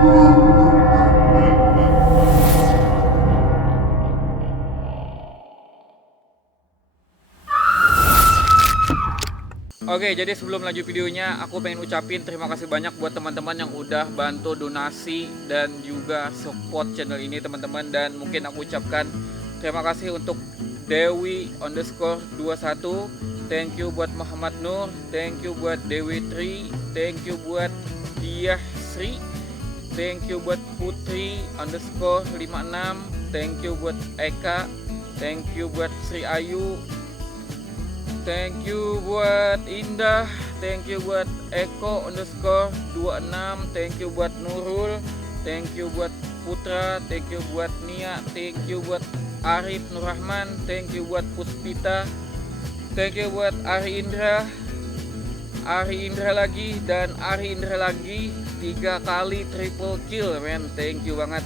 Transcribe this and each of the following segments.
Oke, jadi sebelum lanjut videonya, aku pengen ucapin terima kasih banyak buat teman-teman yang udah bantu donasi dan juga support channel ini teman-teman. Dan mungkin aku ucapkan terima kasih untuk Dewi_21. Thank you buat Muhammad Nur. Thank you buat Dewi Tri. Thank you buat Diah Sri. Thank you buat Putri_56. Thank you buat Eka. Thank you buat Sri Ayu. Thank you buat Indah. Thank you buat Eko_26. Thank you buat Nurul. Thank you buat Putra. Thank you buat Nia. Thank you buat Arif Nurrahman. Thank you buat Puspita. Thank you buat Ari Indra. Ari Indra lagi dan Ari Indra lagi. 3 kali triple kill men. Thank you banget.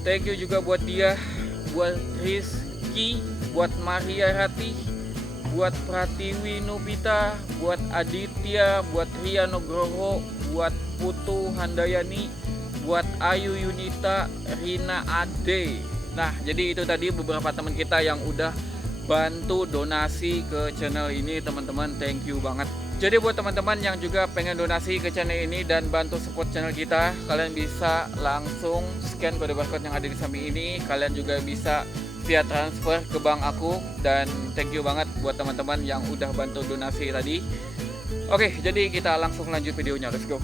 Thank you juga buat dia, buat Rizky, buat Maria Ratih, buat Pratiwi Nubita, buat Aditya, buat Ria Nugroho, buat Putu Handayani, buat Ayu Yunita, Rina Ade. Nah, jadi itu tadi beberapa teman kita yang udah bantu donasi ke channel ini teman-teman. Thank you banget. Jadi buat teman-teman yang juga pengen donasi ke channel ini dan bantu support channel kita, kalian bisa langsung scan kode barcode yang ada di samping ini. Kalian juga bisa via transfer ke bank aku. Dan thank you banget buat teman-teman yang udah bantu donasi tadi. Oke, jadi kita langsung lanjut videonya. Let's go.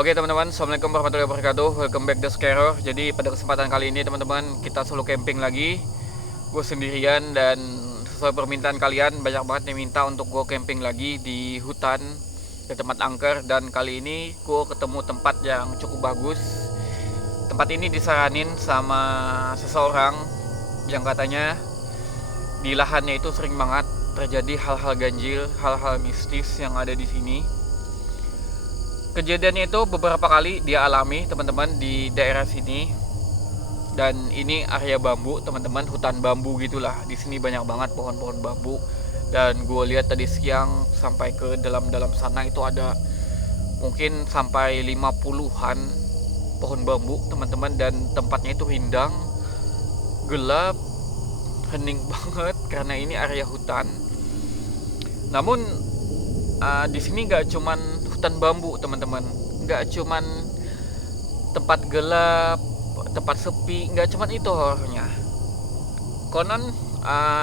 Oke teman-teman, assalamualaikum warahmatullahi wabarakatuh. Welcome back to Skero. Jadi pada kesempatan kali ini teman-teman, kita solo camping lagi. Gue sendirian dan sesuai permintaan kalian, banyak banget yang minta untuk gue camping lagi di hutan, di tempat angker. Dan kali ini gue ketemu tempat yang cukup bagus. Tempat ini disaranin sama seseorang yang katanya di lahannya itu sering banget terjadi hal-hal ganjil, hal-hal mistis yang ada di sini. Kejadiannya itu beberapa kali dia alami teman-teman di daerah sini. Dan ini area bambu teman-teman, hutan bambu gitulah. Di sini banyak banget pohon-pohon bambu. Dan gue lihat tadi siang sampai ke dalam-dalam sana itu ada mungkin sampai 50-an pohon bambu teman-teman. Dan tempatnya itu rindang, gelap, hening banget karena ini area hutan. Namun di sini gak cuman hutan bambu teman-teman, nggak cuman tempat gelap, tempat sepi, nggak cuman itu horornya. Konon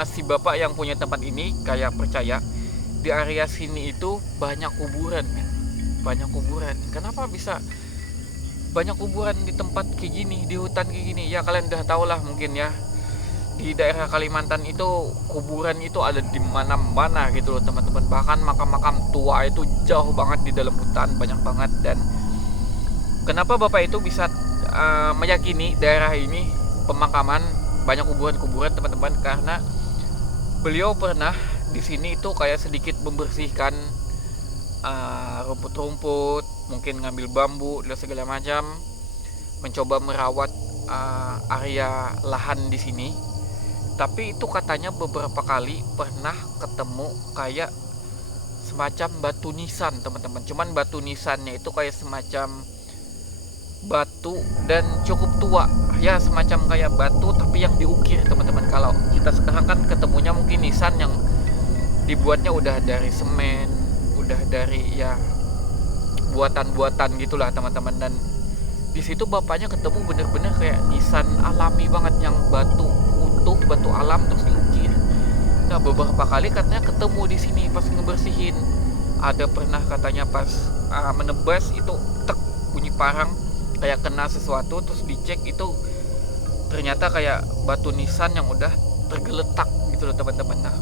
si bapak yang punya tempat ini kayak percaya di area sini itu banyak kuburan, men. Banyak kuburan. Kenapa bisa banyak kuburan di tempat kayak gini, di hutan kayak gini? Ya kalian udah tau lah mungkin ya. Di daerah Kalimantan itu kuburan itu ada di mana-mana gitu loh teman-teman. Bahkan makam-makam tua itu jauh banget di dalam hutan, banyak banget. Dan kenapa bapak itu bisa meyakini daerah ini pemakaman banyak kuburan-kuburan teman-teman? Karena beliau pernah di sini itu kayak sedikit membersihkan rumput-rumput, mungkin ngambil bambu dan segala macam, mencoba merawat area lahan di sini. Tapi itu katanya beberapa kali pernah ketemu kayak semacam batu nisan teman-teman. Cuman batu nisannya itu kayak semacam batu dan cukup tua. Ya semacam kayak batu tapi yang diukir teman-teman. Kalau kita sekarang kan ketemunya mungkin nisan yang dibuatnya udah dari semen, udah dari ya buatan-buatan gitulah teman-teman. Dan di situ bapaknya ketemu bener-bener kayak nisan alami banget yang batu utuh, batu alam terus diukir. Nah beberapa kali katanya ketemu di sini pas ngebersihin. Ada pernah katanya pas menebas itu tek bunyi parang kayak kena sesuatu, terus dicek itu ternyata kayak batu nisan yang udah tergeletak gitu loh teman-teman. Nah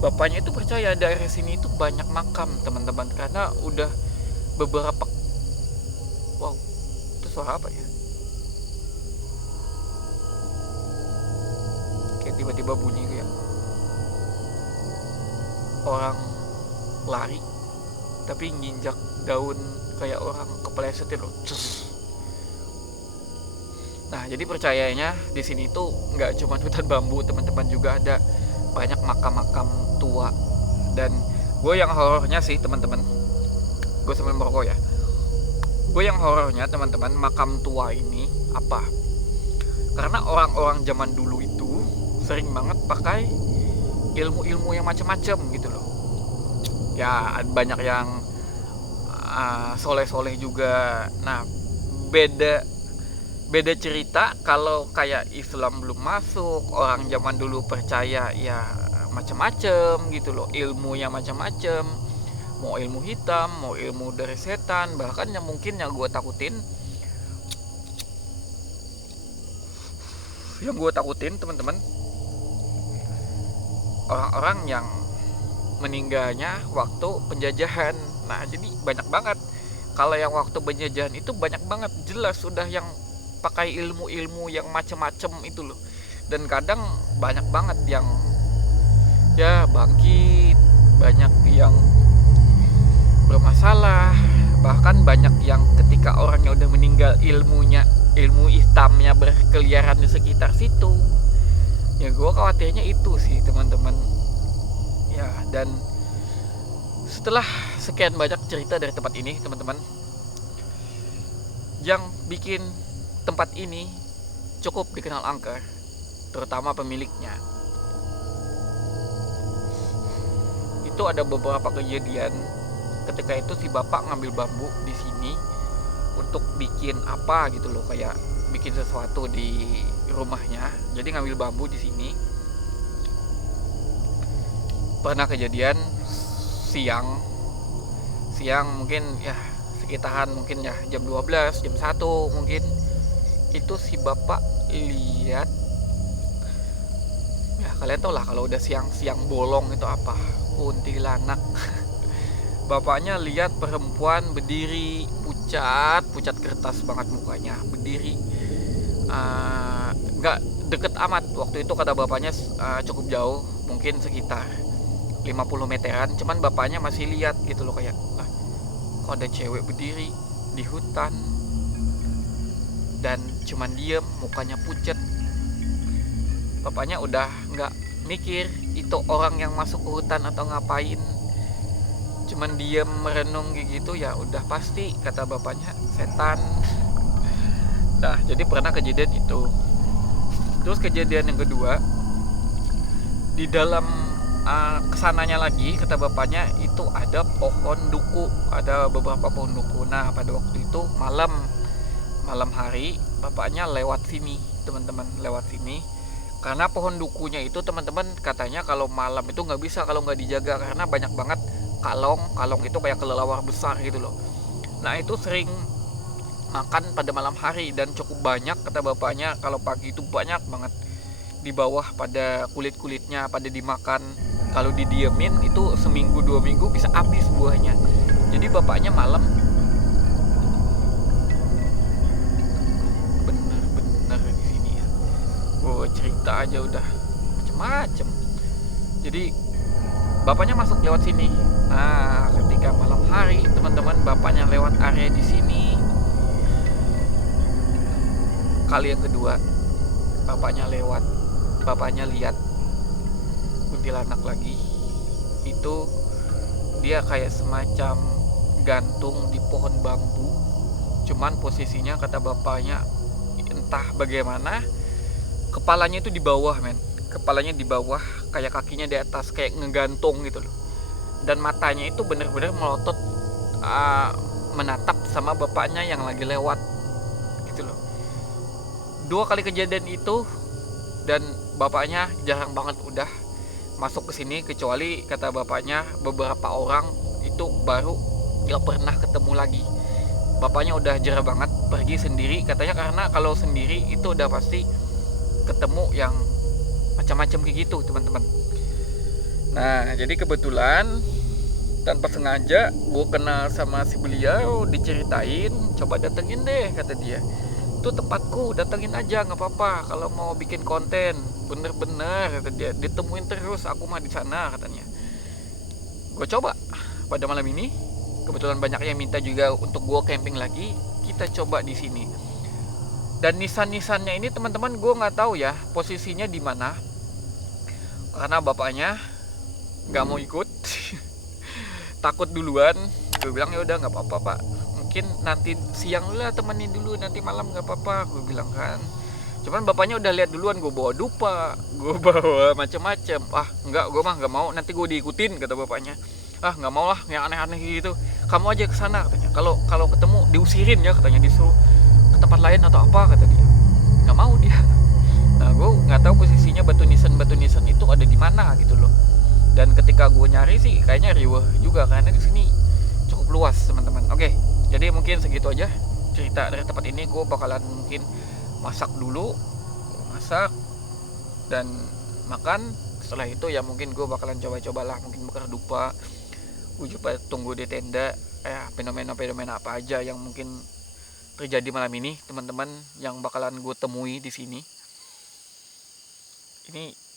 bapaknya itu percaya daerah sini itu banyak makam teman-teman, karena udah beberapa itu suara apa ya? Kayak tiba-tiba bunyi kayak orang lari tapi nginjak daun kayak orang kepleset loh. Nah jadi percayanya di sini tuh nggak cuma hutan bambu teman-teman, juga ada banyak makam-makam tua. Dan gue yang horornya sih teman-teman, gue sambil merokok ya. Gue yang horornya teman-teman, makam tua ini apa? Karena orang-orang zaman dulu itu sering banget pakai ilmu-ilmu yang macam-macam gitu loh. Ya banyak yang soleh-soleh juga. Nah beda cerita kalau kayak Islam belum masuk, orang zaman dulu percaya ya macam-macam gitu loh, ilmunya macam-macam. Mau ilmu hitam, mau ilmu dari setan, bahkan yang mungkin yang gue takutin teman-teman, orang-orang yang meninggalnya waktu penjajahan. Nah jadi banyak banget. Kalau yang waktu penjajahan itu banyak banget, jelas sudah yang pakai ilmu-ilmu yang macam-macam itu loh. Dan kadang banyak banget yang ya bangkit, banyak yang bermasalah, bahkan banyak yang ketika orangnya udah meninggal ilmu hitamnya berkeliaran di sekitar situ. Ya gue khawatirnya itu sih teman-teman ya. Dan setelah sekian banyak cerita dari tempat ini teman-teman, yang bikin tempat ini cukup dikenal angker, terutama pemiliknya, itu ada beberapa kejadian. Ketika itu si bapak ngambil bambu di sini untuk bikin apa gitu loh, kayak bikin sesuatu di rumahnya. Jadi ngambil bambu di sini. Pernah kejadian siang mungkin ya sekitaran mungkin ya jam 12, jam 1 mungkin. Itu si bapak lihat, ya kalian tau lah kalau udah siang-siang bolong itu apa, kuntilanak. Bapaknya lihat perempuan berdiri, pucat kertas banget mukanya, berdiri nggak deket amat. Waktu itu kata bapaknya cukup jauh, mungkin sekitar 50 meteran, cuman bapaknya masih lihat gitu loh, kayak kok ada cewek berdiri di hutan dan cuman diem, mukanya pucat. Bapaknya udah nggak mikir itu orang yang masuk ke hutan atau ngapain, cuman diem merenung gitu, ya udah pasti kata bapaknya setan. Nah, jadi pernah kejadian itu. Terus kejadian yang kedua, di dalam kesananya lagi kata bapaknya itu ada pohon duku, ada beberapa pohon duku. Nah, pada waktu itu malam hari bapaknya lewat sini, teman-teman, lewat sini. Karena pohon dukunya itu teman-teman katanya kalau malam itu nggak bisa kalau nggak dijaga, karena banyak banget kalong itu kayak kelelawar besar gitu loh. Nah, itu sering makan pada malam hari dan cukup banyak kata bapaknya. Kalau pagi itu banyak banget di bawah, pada kulit-kulitnya pada dimakan. Kalau didiemin itu seminggu 2 minggu bisa habis buahnya. Jadi bapaknya malam bener-bener di sini ya. Gue cerita aja udah macem-macem. Jadi bapaknya masuk lewat sini. Nah, ketika malam hari teman-teman, bapaknya lewat area di sini. Kali yang kedua bapaknya lewat, bapaknya lihat kuntilanak lagi. Itu dia kayak semacam gantung di pohon bambu, cuman posisinya kata bapaknya entah bagaimana kepalanya itu di bawah, men. Kepalanya di bawah, kayak kakinya di atas, kayak ngegantung gitu loh. Dan matanya itu bener-bener melotot menatap sama bapaknya yang lagi lewat gitu loh. 2 kali kejadian itu, dan bapaknya jarang banget udah masuk ke sini, kecuali kata bapaknya beberapa orang itu baru gak pernah ketemu lagi. Bapaknya udah jarang banget pergi sendiri katanya, karena kalau sendiri itu udah pasti ketemu yang macam-macam kayak gitu, teman-teman. Nah, jadi kebetulan tanpa sengaja gue kenal sama si beliau, diceritain, coba datengin deh kata dia. Itu tempatku, datengin aja nggak apa-apa kalau mau bikin konten. Bener-bener kata dia, ditemuin terus, aku mah di sana katanya. Gue coba pada malam ini, kebetulan banyak yang minta juga untuk gue camping lagi, kita coba di sini. Dan nisan-nisannya ini teman-teman gue nggak tahu ya posisinya di mana, karena bapaknya nggak mau ikut. Takut duluan. Gue bilang ya udah nggak apa-apa pak, mungkin nanti siang lah temenin dulu, nanti malam nggak apa-apa, gue bilang kan. Cuman bapaknya udah lihat duluan, gue bawa dupa, gue bawa macem-macem. Enggak, gue mah nggak mau, nanti gue diikutin kata bapaknya. Nggak mau lah yang aneh-aneh gitu, kamu aja kesana katanya. Kalau ketemu diusirin ya katanya, disuruh ke tempat lain atau apa kata dia. Nggak mau dia. Nah, gue nggak tahu posisinya batu nisan itu ada di mana gitu loh. Dan ketika gue nyari sih kayaknya riweh juga, karena di sini cukup luas teman-teman. Oke, jadi mungkin segitu aja cerita dari tempat ini. Gue bakalan mungkin masak dan makan. Setelah itu ya mungkin gue bakalan coba-cobalah, mungkin bakar dupa. Gue coba tunggu di tenda fenomena apa aja yang mungkin terjadi malam ini teman-teman, yang bakalan gue temui di sini. Ini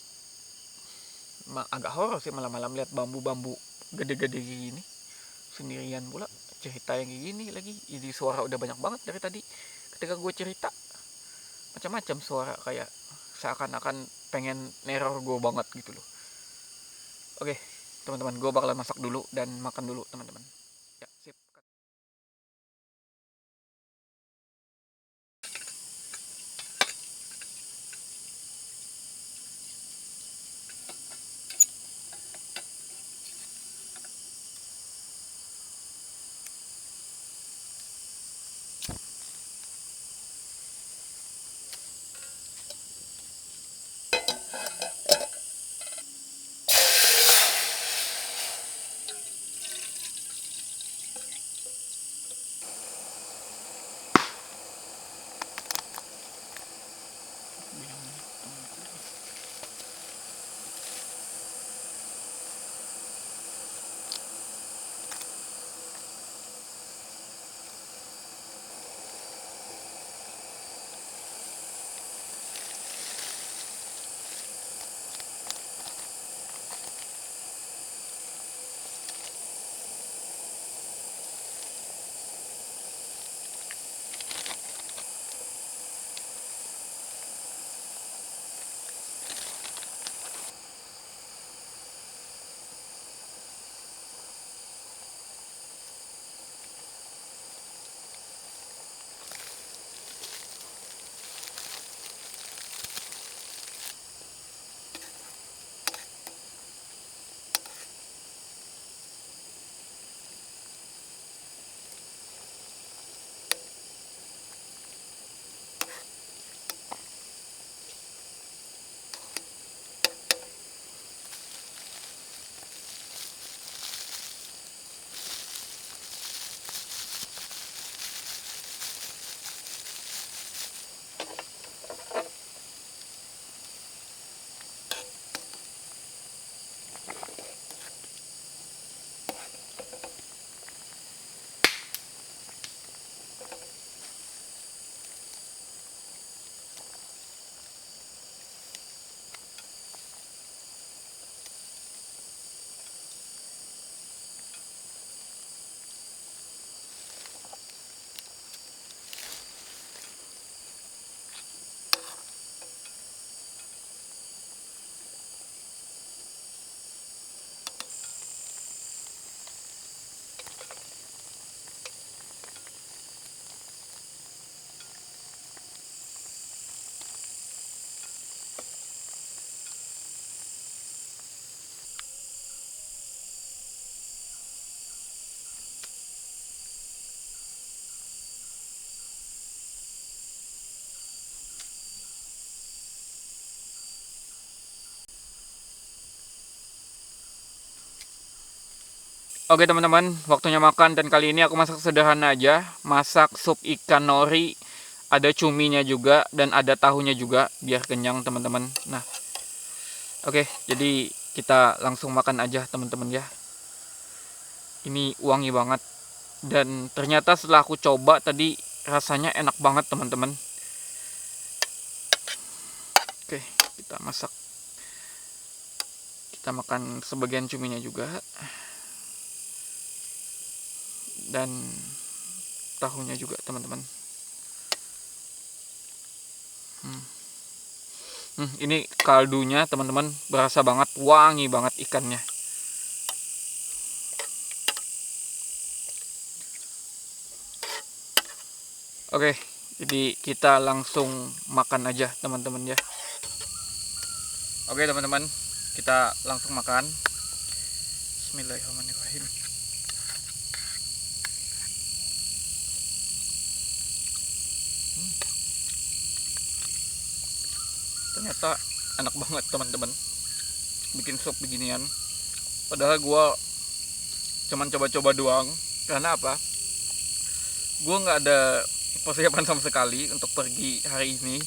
agak horor sih malam-malam lihat bambu-bambu gede-gede gini sendirian pula, cerita yang gini lagi. Jadi suara udah banyak banget dari tadi ketika gue cerita, macam-macam suara, kayak seakan-akan pengen neror gue banget gitu loh. Oke teman-teman, gue bakalan masak dulu dan makan dulu teman-teman ya. Sip. Oke teman-teman, waktunya makan, dan kali ini aku masak sederhana aja. Masak sup ikan nori, ada cuminya juga dan ada tahunya juga biar kenyang teman-teman. Nah, oke, jadi kita langsung makan aja teman-teman ya. Ini wangi banget, dan ternyata setelah aku coba tadi rasanya enak banget teman-teman. Oke, kita masak. Kita makan sebagian cuminya juga. Dan tahunya juga teman-teman. Ini kaldunya teman-teman berasa banget, wangi banget ikannya. Oke, jadi kita langsung makan aja teman-teman ya. Oke teman-teman, kita langsung makan. Bismillahirrahmanirrahim. Ternyata enak banget teman-teman bikin sup beginian. Padahal gue cuman coba-coba doang. Karena apa? Gue nggak ada persiapan sama sekali untuk pergi hari ini.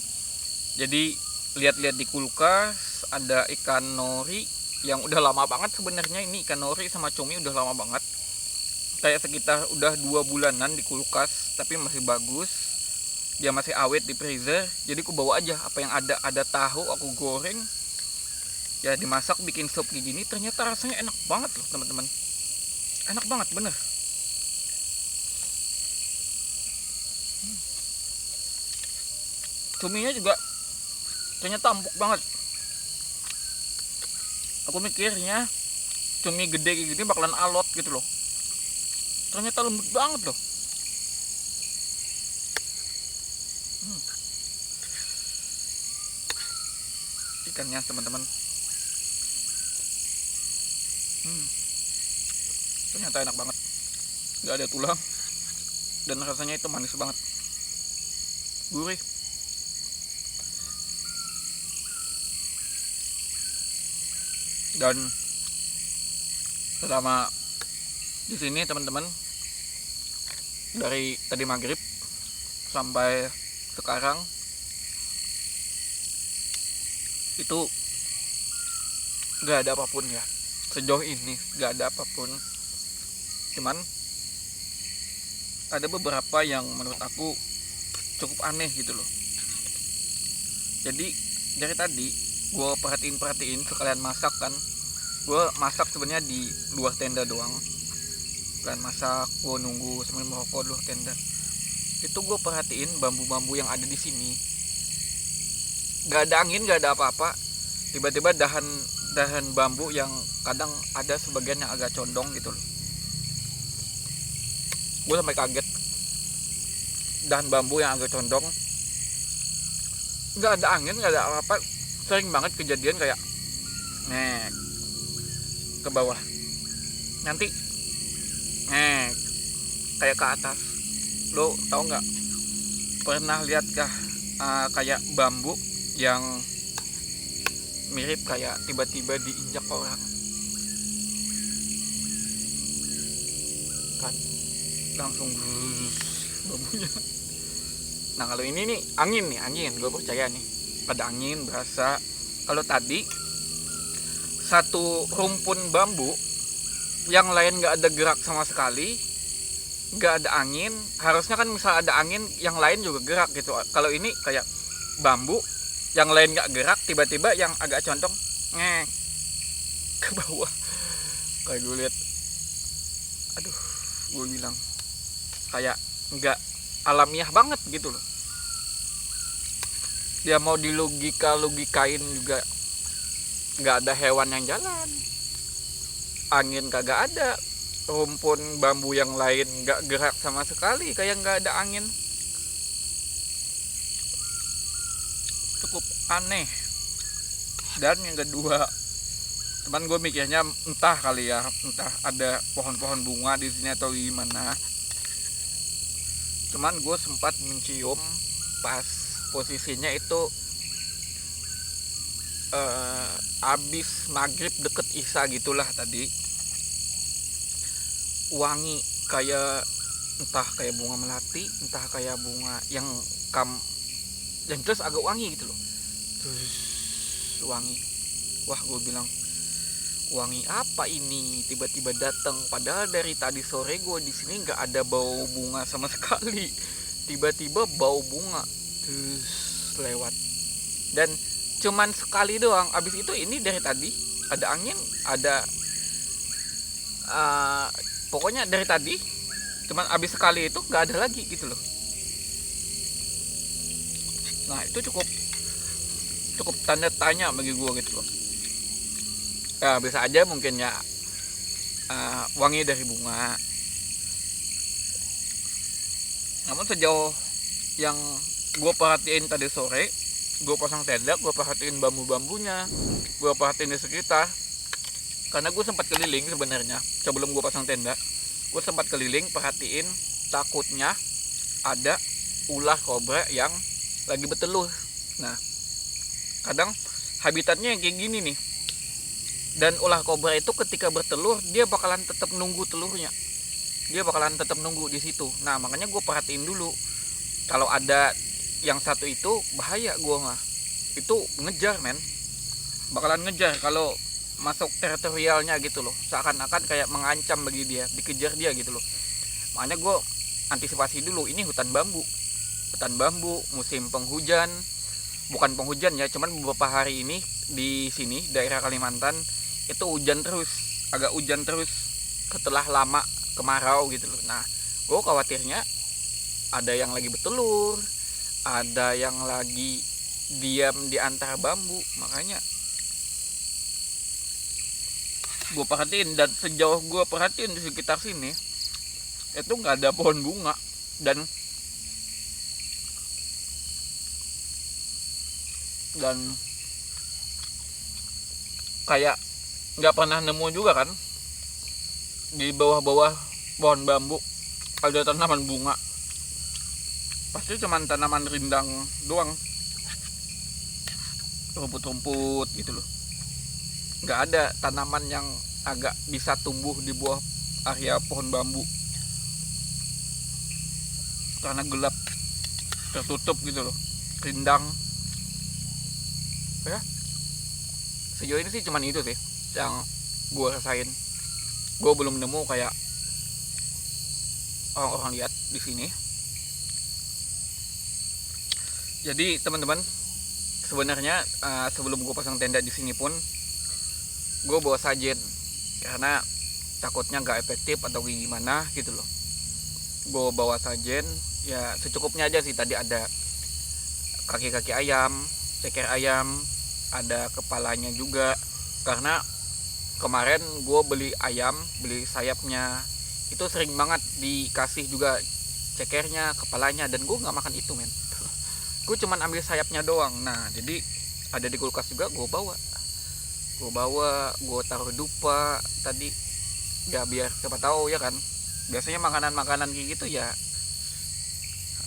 Jadi lihat-lihat di kulkas ada ikan nori yang udah lama banget sebenarnya. Ini ikan nori sama cumi udah lama banget. Kayak sekitar udah 2 bulanan di kulkas, tapi masih bagus. Dia masih awet di freezer, jadi aku bawa aja apa yang ada tahu aku goreng ya, dimasak bikin sup kayak gini. Ternyata rasanya enak banget loh teman-teman, enak banget bener. Cuminya juga ternyata empuk banget. Aku mikirnya cumi gede kayak gini bakalan alot gitu loh, ternyata lembut banget loh. Ikannya teman-teman, ternyata enak banget, nggak ada tulang, dan rasanya itu manis banget, gurih. Dan selama di sini teman-teman, dari tadi maghrib sampai sekarang itu gak ada apapun ya. Sejauh ini gak ada apapun, cuman ada beberapa yang menurut aku cukup aneh gitu loh. Jadi dari tadi gue perhatiin sekalian masak kan. Gue masak sebenarnya di luar tenda doang, sekalian masak, gue nunggu sambil merokok di luar tenda. Itu gue perhatiin bambu-bambu yang ada di sini, gak ada angin, gak ada apa-apa. Tiba-tiba dahan bambu yang kadang ada sebagian yang agak condong gitu loh. Gue sampai kaget, dahan bambu yang agak condong, gak ada angin, gak ada apa-apa. Sering banget kejadian kayak nek ke bawah, nanti nek kayak ke atas. Lo tau nggak, pernah lihat kah kayak bambu yang mirip kayak tiba-tiba diinjak orang kan, langsung bambunya. Nah kalau ini nih angin, gue percaya nih ada angin berasa. Kalau tadi satu rumpun bambu yang lain nggak ada gerak sama sekali, nggak ada angin. Harusnya kan misal ada angin yang lain juga gerak gitu. Kalau ini kayak bambu yang lain nggak gerak, tiba-tiba yang agak condong ke bawah. Kayak gue lihat, aduh, gue bilang kayak nggak alamiah banget gitu loh. Dia mau logikain juga nggak ada hewan yang jalan, angin kagak ada, rumpun bambu yang lain nggak gerak sama sekali, kayak nggak ada angin. Cukup aneh. Dan yang kedua, teman gue mikirnya entah kali ya, entah ada pohon-pohon bunga di sini atau gimana. Cuman gue sempat mencium pas posisinya itu abis maghrib deket isya gitulah tadi. wangi kayak entah kayak bunga melati, entah kayak bunga yang kam yang terus agak wangi gitu loh. Terus wangi. Wah, gue bilang wangi apa ini tiba-tiba datang, padahal dari tadi sore gue di sini nggak ada bau bunga sama sekali. Tiba-tiba bau bunga terus lewat, dan cuman sekali doang. Abis itu ini dari tadi ada angin, ada pokoknya dari tadi cuman abis sekali itu nggak ada lagi gitu loh. Nah, itu cukup cukup tanda tanya bagi gue gitu loh. Ya bisa aja mungkin ya wangi dari bunga. Namun sejauh yang gue perhatiin tadi sore, gue pasang tenda, gue perhatiin bambu-bambunya, gue perhatiin di sekitar. Karena gue sempat keliling sebenarnya sebelum gue pasang tenda, gue sempat keliling perhatiin, takutnya ada ular kobra yang lagi bertelur. Nah, kadang habitatnya yang kayak gini nih. Dan ular kobra itu ketika bertelur dia bakalan tetap nunggu telurnya. Dia bakalan tetap nunggu di situ. Nah, makanya gue perhatiin dulu. Kalau ada yang satu itu bahaya gue mah. Itu ngejar, men. Bakalan ngejar kalau masuk teritorialnya gitu loh. Seakan-akan kayak mengancam bagi dia, dikejar dia gitu loh. Makanya gue antisipasi dulu. Ini hutan bambu. Hutan bambu, musim penghujan. Bukan penghujan ya, cuman beberapa hari ini di sini daerah Kalimantan itu hujan terus, agak hujan terus setelah lama kemarau gitu loh. Nah, gue khawatirnya ada yang lagi bertelur, ada yang lagi diam di antara bambu. Makanya gue perhatiin, dan sejauh gue perhatiin di sekitar sini itu nggak ada pohon bunga, dan kayak nggak pernah nemu juga kan di bawah-bawah pohon bambu ada tanaman bunga. Pasti cuman tanaman rindang doang, rumput-rumput gitu loh. Nggak ada tanaman yang agak bisa tumbuh di bawah area pohon bambu karena gelap, tertutup gitu loh, rindang. Ya, sejauh ini sih cuman itu sih yang gue rasain. Gue belum nemu kayak orang-orang lihat di sini. Jadi teman-teman, sebenarnya sebelum gue pasang tenda di sini pun gue bawa sajen karena takutnya nggak efektif atau gimana gitu loh. Gue bawa sajen ya secukupnya aja sih. Tadi ada kaki-kaki ayam, ceker ayam, ada kepalanya juga. Karena kemarin gue beli ayam, beli sayapnya, itu sering banget dikasih juga cekernya, kepalanya, dan gue nggak makan itu, men. Gue cuman ambil sayapnya doang. Nah, jadi ada di kulkas juga, gue bawa, gue taruh dupa tadi ya, biar siapa tahu ya kan. Biasanya makanan-makanan kayak gitu ya,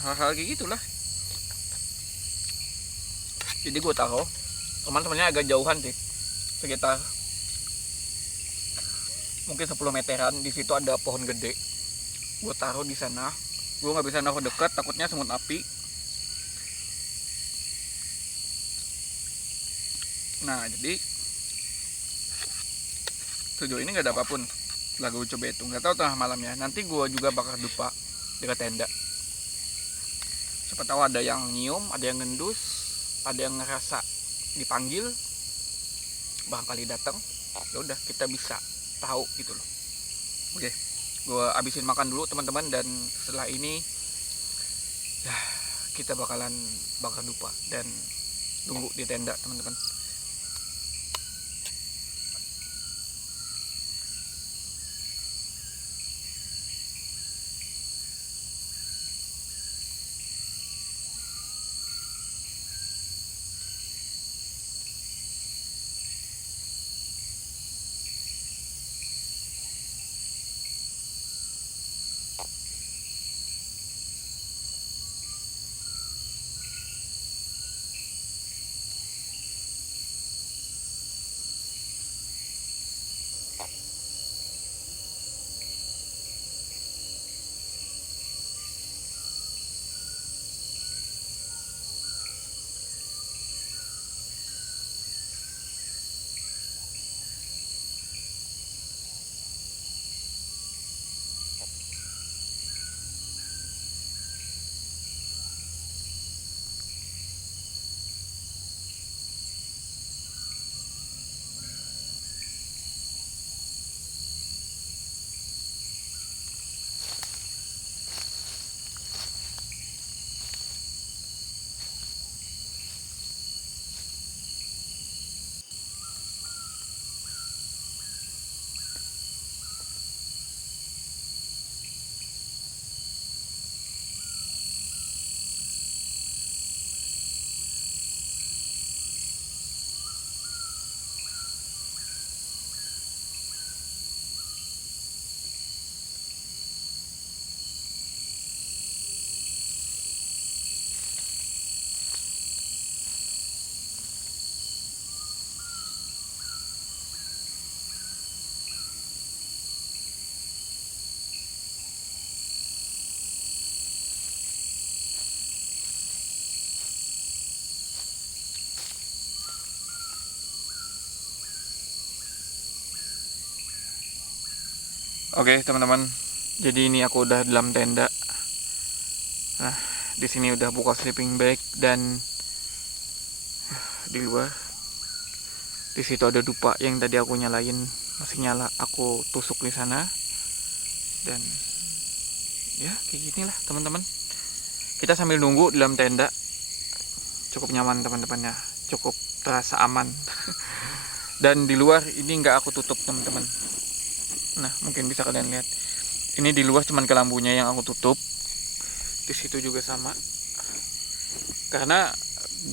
hal-hal kayak gitulah. Jadi gue taruh, teman-temannya agak jauhan sih, sekitar mungkin 10 meteran. Di situ ada pohon gede, gue taruh di sana. Gue nggak bisa naruh dekat, takutnya semut api. Nah, jadi sejauh ini nggak ada apapun. Setelah gue coba itu, nggak tahu tengah malam ya, nanti gue juga bakar dupa dekat tenda. Siapa tahu ada yang nyium, ada yang ngendus, ada yang ngerasa dipanggil, barangkali datang. Ya udah, kita bisa tahu gitu loh. Oke, gue abisin makan dulu teman-teman, dan setelah ini ya kita bakalan bakar dupa dan tunggu di tenda teman-teman. Oke teman-teman, jadi ini aku udah dalam tenda. Nah, di sini udah buka sleeping bag dan di luar di situ ada dupa yang tadi aku nyalain masih nyala, aku tusuk di sana. Dan ya kayak gini lah teman-teman, kita sambil nunggu di dalam tenda. Cukup nyaman teman-temannya, cukup terasa aman. Dan di luar ini nggak aku tutup teman-teman. Nah mungkin bisa kalian lihat, ini di luar cuman kelambunya yang aku tutup. Di situ juga sama, karena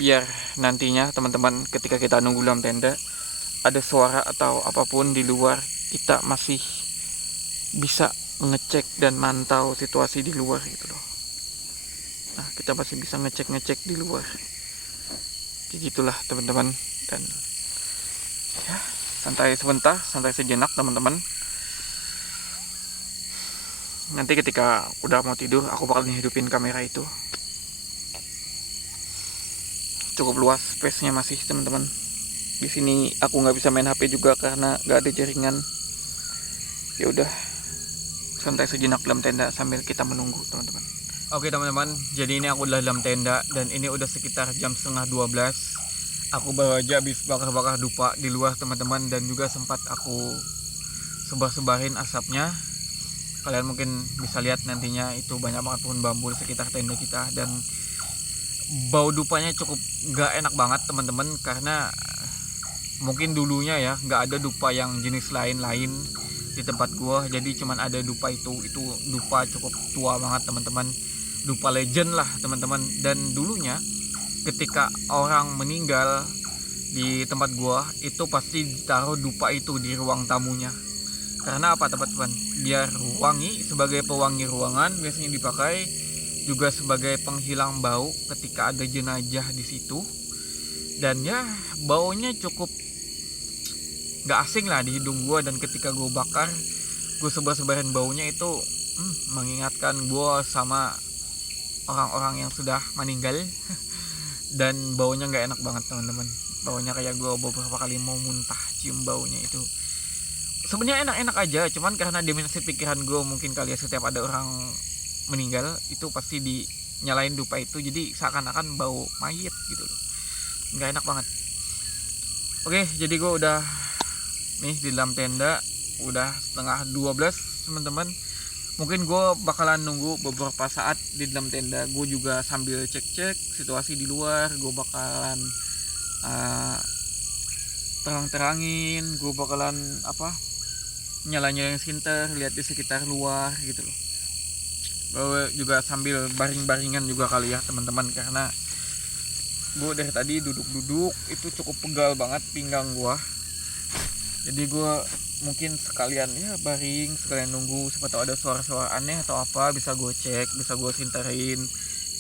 biar nantinya teman-teman ketika kita nunggu dalam tenda ada suara atau apapun di luar, kita masih bisa ngecek dan mantau situasi di luar gitu loh. Nah kita masih bisa ngecek di luar. Jadi gitulah teman-teman. Dan ya santai sebentar, santai sejenak teman-teman. Nanti ketika udah mau tidur aku bakal hidupin kamera itu. Cukup luas space-nya masih teman-teman. Di sini aku nggak bisa main HP juga karena nggak ada jaringan. Ya udah, santai sejenak dalam tenda sambil kita menunggu teman-teman. Oke teman-teman, jadi ini aku udah dalam tenda dan ini udah sekitar jam 11:30. Aku baru aja habis bakar-bakar dupa di luar teman-teman, dan juga sempat aku sebar-sebarin asapnya. Kalian mungkin bisa lihat nantinya itu banyak banget pohon bambu di sekitar tenda kita, dan bau dupanya cukup gak enak banget teman-teman, karena mungkin dulunya ya nggak ada dupa yang jenis lain-lain di tempat gua, jadi cuman ada dupa itu dupa cukup tua banget teman-teman, dupa legend lah teman-teman. Dan dulunya ketika orang meninggal di tempat gua itu pasti ditaruh dupa itu di ruang tamunya. Karena apa teman-teman? Biar wangi, sebagai pewangi ruangan biasanya dipakai, juga sebagai penghilang bau ketika ada jenazah di situ. Dan ya baunya cukup gak asing lah di hidung gue, dan ketika gue bakar, gue sebar-sebarin baunya itu mengingatkan gue sama orang-orang yang sudah meninggal. Dan baunya gak enak banget teman-teman. Baunya kayak gue beberapa kali mau muntah cium baunya itu. Sebenarnya enak-enak aja, cuman karena dimensi pikiran gue mungkin kali ya, setiap ada orang meninggal itu pasti dinyalain dupa itu, jadi seakan-akan bau mayat gitu loh, nggak enak banget. Oke, jadi gue udah nih di dalam tenda udah 11:30 teman-teman. Mungkin gue bakalan nunggu beberapa saat di dalam tenda. Gue juga sambil cek-cek situasi di luar. Gue bakalan terang-terangin, gue bakalan nyala-nyalain sinter, lihat di sekitar luar gitu loh. Gue juga sambil baring-baringan juga kali ya teman-teman, karena gue dari tadi duduk-duduk itu cukup pegal banget pinggang gue. Jadi gue mungkin sekalian ya baring, sekalian nunggu, siapa tahu ada suara-suara aneh atau apa, bisa gue cek, bisa gue sinterin.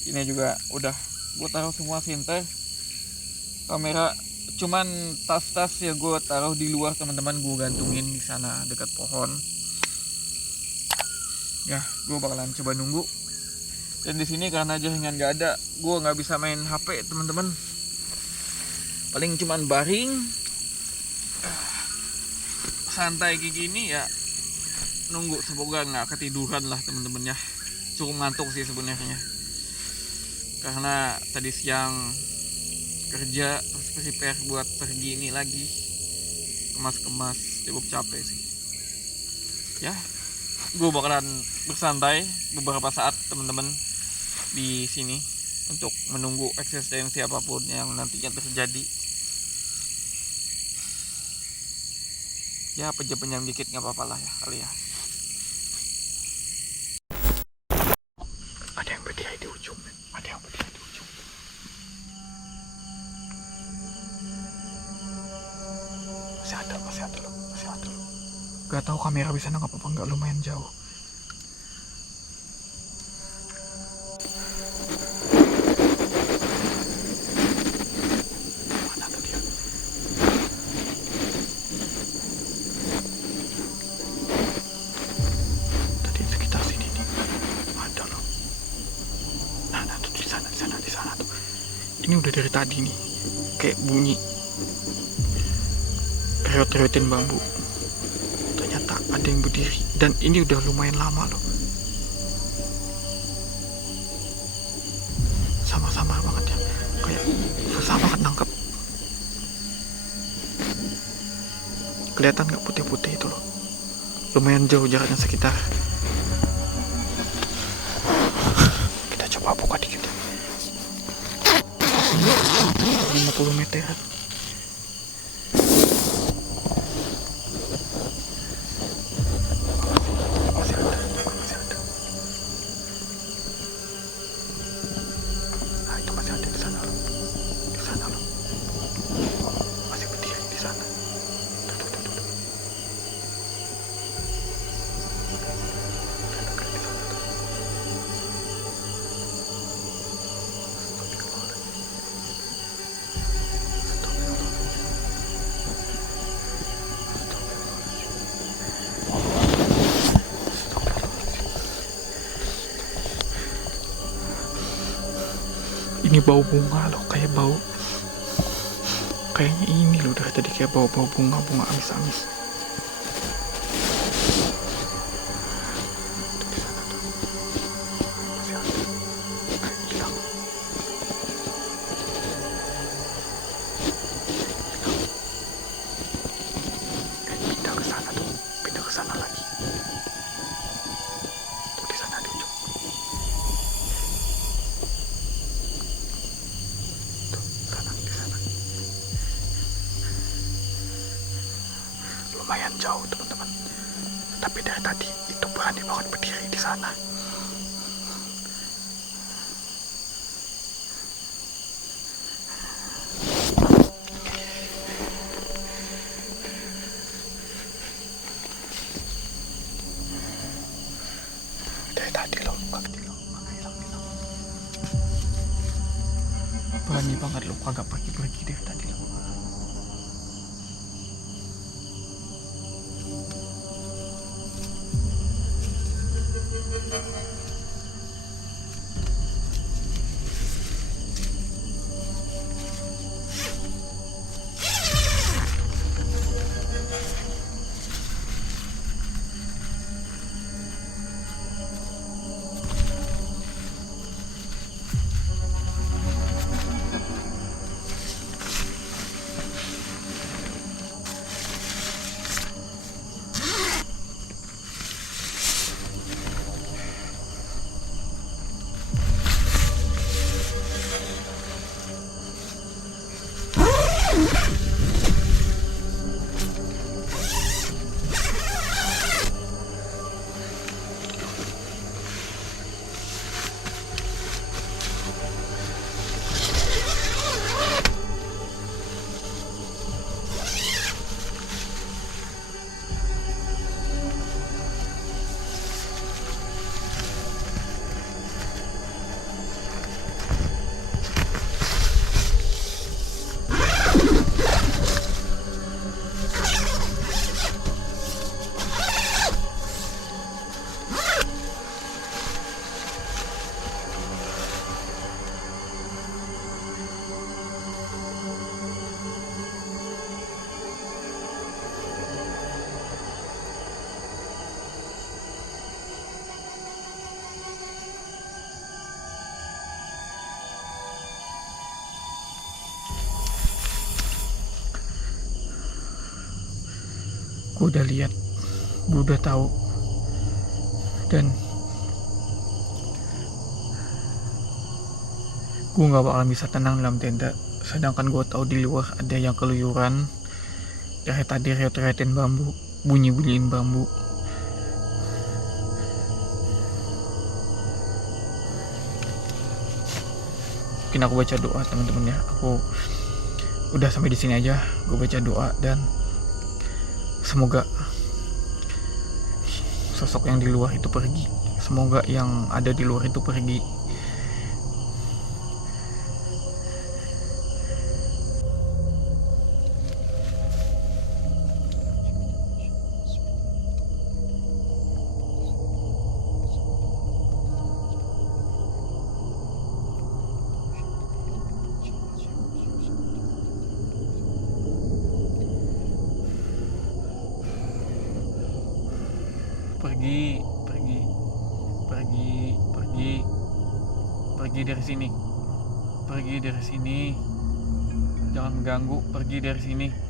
Ini juga udah gue taruh semua sinter, kamera. Cuman tas-tas ya gue taruh di luar teman-teman, gue gantungin di sana dekat pohon. Ya, gue bakalan coba nunggu. Dan di sini karena jaringan gak ada, gue nggak bisa main HP teman-teman. Paling cuman baring, santai kayak gini ya, nunggu. Semoga nggak ketiduran lah teman-teman ya. Cukup ngantuk sih sebenarnya, karena tadi siang kerja terus prepare buat pergi ini lagi, kemas-kemas, cukup capek sih ya. Gue bakalan bersantai beberapa saat teman-teman di sini untuk menunggu eksistensi apapun yang nantinya terjadi. Ya pejam-pejam dikit nggak apa-apa lah ya kali ya. Ada yang berdiri di ujung, ada yang berdiri di ujung. Masih ada loh. Gak tahu kamera bisa nangkap apa enggak, lumayan jauh. Mana tuh dia? Tadi sekitar sini nih. Ada loh. Nah tuh di sana tuh. Ini udah dari tadi nih. Kayak bunyi reot-reotin bambu. Ternyata ada yang berdiri Dan ini udah lumayan lama loh. Sama-sama banget ya. Kayak susah banget nangkep. Kelihatan nggak putih-putih itu loh. Lumayan jauh jaraknya, sekitar kita coba buka dikit ya. 50 meteran. Masih ada. Nah, itu masih ada di sana loh. Di sana loh. Masih berdiri di sana. Tuh. Kelihatan kan di sana tuh. Ini bau bunga loh, kayak bau, kayaknya ini loh dari tadi kayak bau bunga amis-amis. Masih ada, kayak hilang. Pindah ke sana tuh, pindah ke sana lagi. Tuh di sana di ujung. Lumayan jauh teman-teman, tapi dari tadi itu berani banget berdiri di sana. Dari tadi loh, hilang. Berani banget lo, kagak pergi dari tadi loh. Gue udah lihat, gue udah tahu, dan gue nggak bakal bisa tenang dalam tenda. Sedangkan gue tahu di luar ada yang keluyuran. Dari tadi riot-riotin bambu, bunyi-bunyiin bambu. Mungkin aku baca doa teman-teman ya. Aku udah sampai di sini aja. Gue baca doa dan semoga sosok yang di luar itu pergi. Semoga yang ada di luar itu pergi. Pergi. Pergi, pergi dari sini. Pergi dari sini. Jangan mengganggu, pergi dari sini.